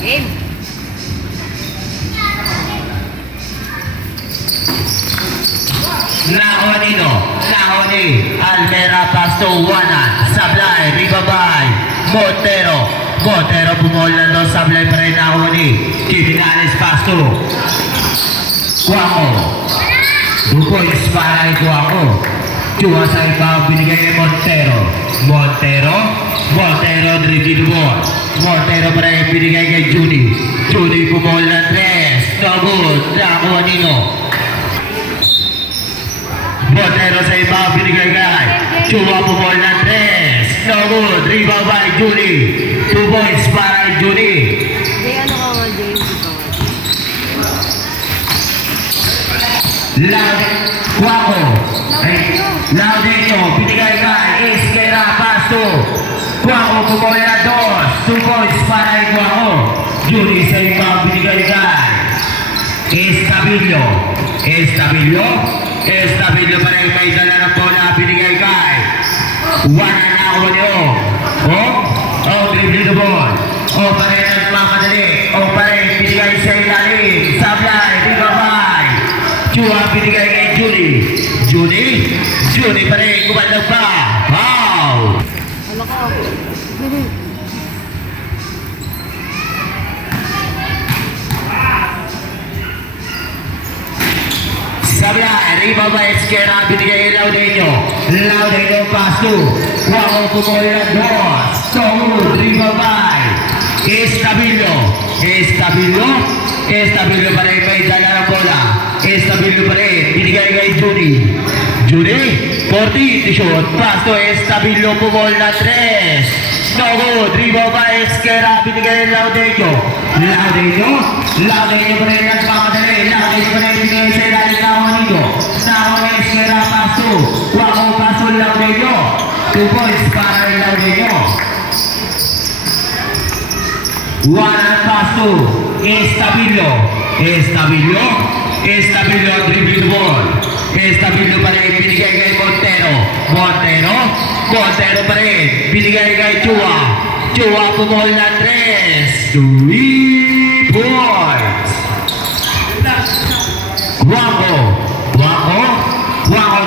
Game. Naonino, Naoni, Almera Pasto, Wanan, Sablay, Ribabay, Montero, Montero bumola no, Sablay pa rin Naoni, Kibinalis Pasto, Guaco, Dupo Isparay Guaco, Chua sa iba binigay ni Montero, Montero, Montero Drididubon, Montero pa rin binigay kay Judy, Judy bumola 3, no good, Naonino, Montero sa iba binigay kay Chua bumol ng 3. No good. Rebound by Judy. 2 points para Judy. Jay, ano ka nga, Jay? Guaco. Laudenyo. Binigay kay Iskera Pasto. Guaco bumol ng 2. 2 points para Guaco. Judy sa iba binigay kay Estabillo. Estabillo. Estabillo pa rin may dala ng bola binigay kay Wanan na ako niyo. Dribble the ball. Pa rin nagmamadali. Pa rin binigay sa ilalim. Sablay, Ribabay. Chua binigay kay Judy. Judy pa rin kumandag pa. Foul! Ano ka? Sablay, Ribabay, Iskera binigay kay Laudenyo. Laudenyo Pasto. Guaco bumol ng 2. Songud, Ribabay. Estabillo pa rin may dala ng bola. Estabillo pa rin binigay kay Judy. 40 shoot. Pasto, Estabillo bumol ng 3. No good. Ribabay, Iskera binigay kay Laudenyo. Laudenyo pa rin nagmamadali. Laudenyo pa rin binigay sa ilalim na Juanito. Naoni, Iskera Pasto. Guaco Pasto, Laudenyo. 2 points para kay Laudenyo. Wanan Pasto. Estabillo dribble the ball. Estabillo pa rin binigay kay Montero pa rin binigay kay Chua bumol na 3. 3 points. Guaco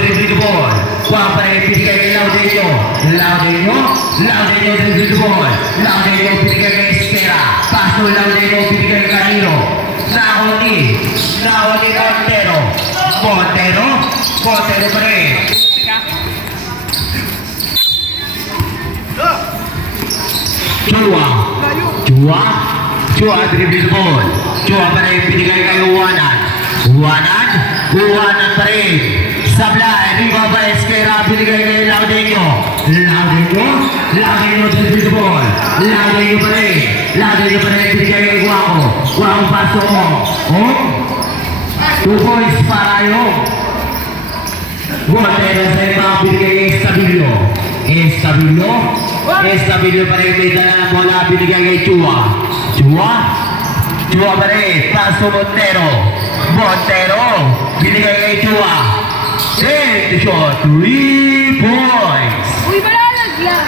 dribble the ball. Guaco pa rin binigay kay Laudenyo dribble the ball. Laudenyo binigay kay Iskera. Pasto, Laudenyo binigay kay Canino. Naoni Montero pa rin. Chua dribble the ball. Chua pa rin binigay kay Wanan pa rin. Sablay, Ribabay, Iskera binigay kay Laudenyo dribble the ball. Laudenyo pa rin binigay kay Guaco Pasto. 2 points para yung Montero sa iba binigay kay Estabillo pa rin may dala ng bola binigay kay Chua pa rin. Pasto, Montero binigay kay Chua. Take the shot. 3 points. Uy, malalagyan!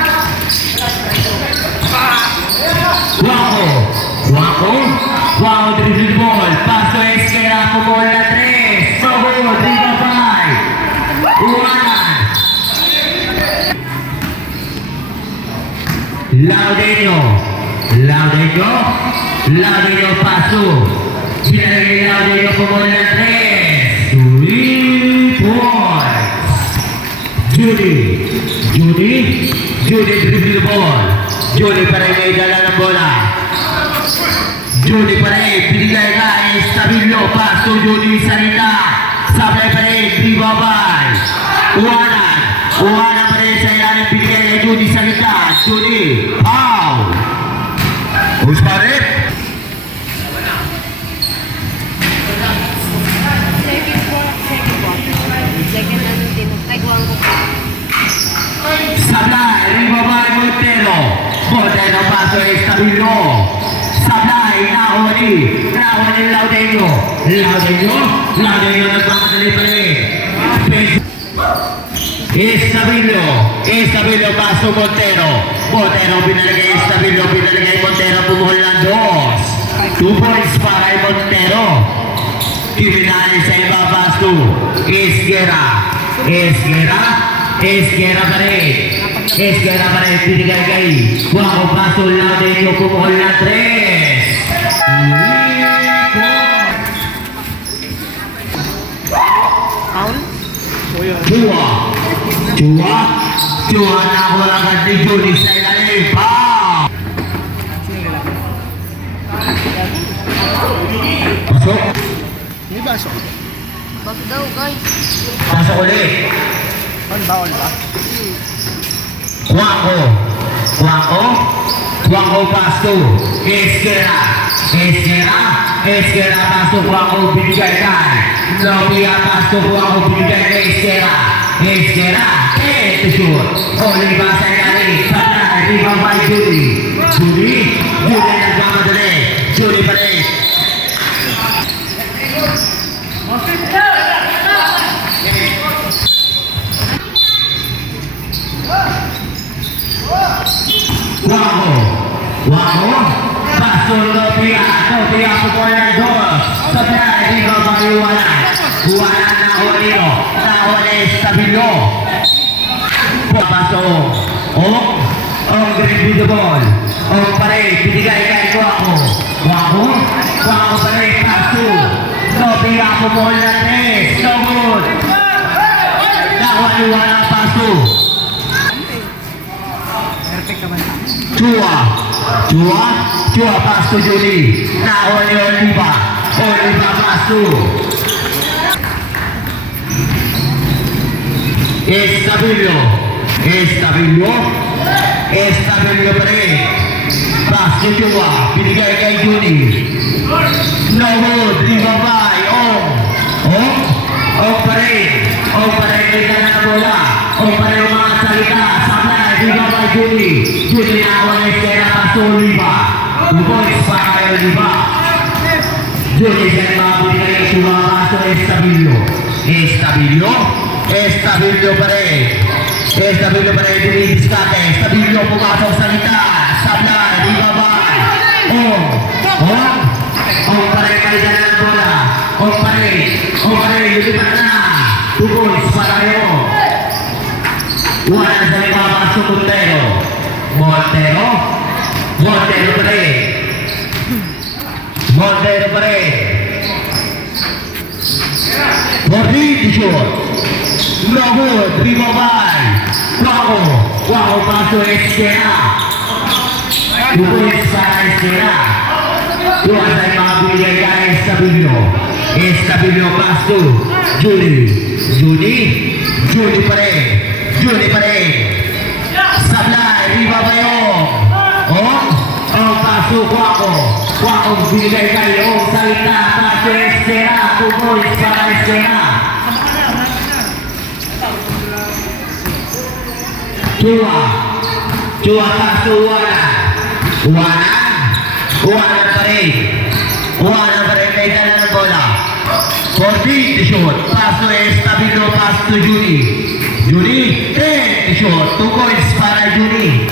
Guaco dribble the ball. Pasto, Iskera bumol na 3. Sogo, Ribabay. Wanan. Laudenyo Pasto. Binalagay Laudenyo bumol na 3. 3 points. Judy dribble the ball. Judy pa rin may dala ng bola. Judy pa rin binigay kay Estabillo. Pasto, Judy salita. Sablay pa rin, Ribabay. Wanan pa rin sa ilalim binigay kay Judy salita. Judy, foul. Who's got it? Second ano din mo? Kay Guang ko. Sablay, Ribabay, Montero. Pasto, Estabillo. Sablay, Naoni, Laudenyo nagmamadali pa rin. Estabillo, Pasto, Montero binalagay Estabillo, Montero bumuhol ng 2. 2 points para kay Montero. Kiminali sa iba pasto. Esguera. Esguera pa rin. Esguera pa rin. Pinigay kay Guaco pasto. Laudenyo pumuhol na 3. Paul? Chua na ako agad ni Judy sa ilalim. Pow! Pasok. Bago daw, guys. Pasok ulit. Bawal ba? Guaco pasto. Esguera pasto. Guaco binigay kay Nobia pasto. Guaco binigay kay Esguera. To shoot. Oliva sa ilalim. Sana, rebound by Judy. Judy nagmamadali. Judy pa rin. Guaco. Paso Nobia pumuhol ng 2. Sana, rebound by Juana na Juanino. Nahuli Stabilio. Pasok. Greg with the ball. Pare, binigay kay Guaco. Guaco pare, paso. Nobia pumuhol ng 3. So good. Wala paso. Perfect naman. Chua paso Judy. Nahuli Oliva paso. Estabilio pa rin. Paso Chua. Binigay kay Judy. No good. Ribabay. Pa rin. May dala na bola. Pa rin ang mga salita. Sablay. Ribabay Judy. Judy na ako na Estela. Paso Oliva. 2 points para kay Oliva. Judy siya na mga binigay kay Chua. Paso Estabilio pa rin. Dinidiskate. Estabilio pumasok sa gitna. Sablay. Ribabay. Pa rin may dala na bola. Pa rin. Lumipat na. 2 points para kayo. Wala sa iba pasok Montero pa rin. Bordi to shoot. No good. Ribabay. Guaco paso Esguera. 2 points para Esguera. Tuwa sa mga binigay kay Estabilio paso. Judy pa rin. Sablay. Ribabay paso Guaco binigay kay salita paso Esguera. 2 points para Esguera. Chua paso Juana pa rin. May dala ng bola. 14 to shoot. Paso Estabilio paso Judy. 10 to shoot. 2 points para Judy.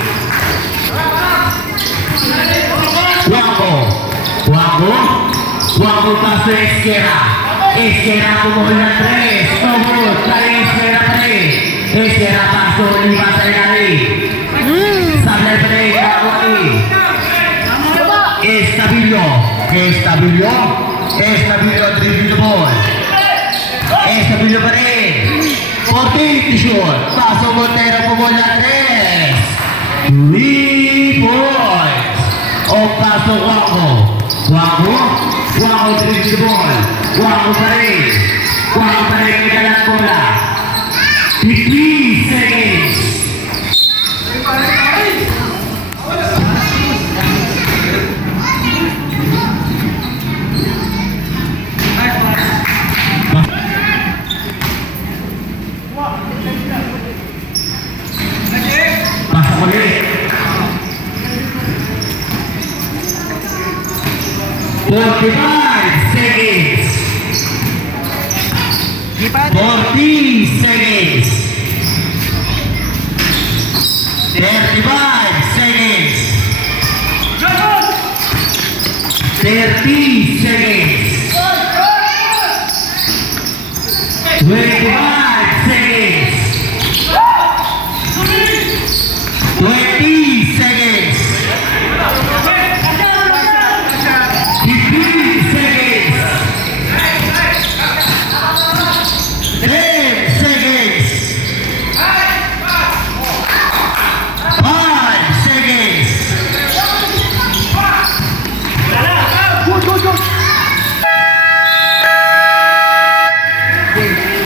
Guaco paso Esguera. Pumuhol ng 3. No good. Kaya Esguera pa rin. Esguera paso Oliva sa ilalim. Sablay pa rin. Estabilio dribble the ball. Estabilio pa rin. 14 to shoot. Paso Montero pumuhol ng 3. 3 points. Paso Guaco dribble the ball. Guaco pa rin. May dalang bola. 15 seconds. Pasok ulit. 45 seconds. 40 seconds. 35 seconds. 30 seconds. 21.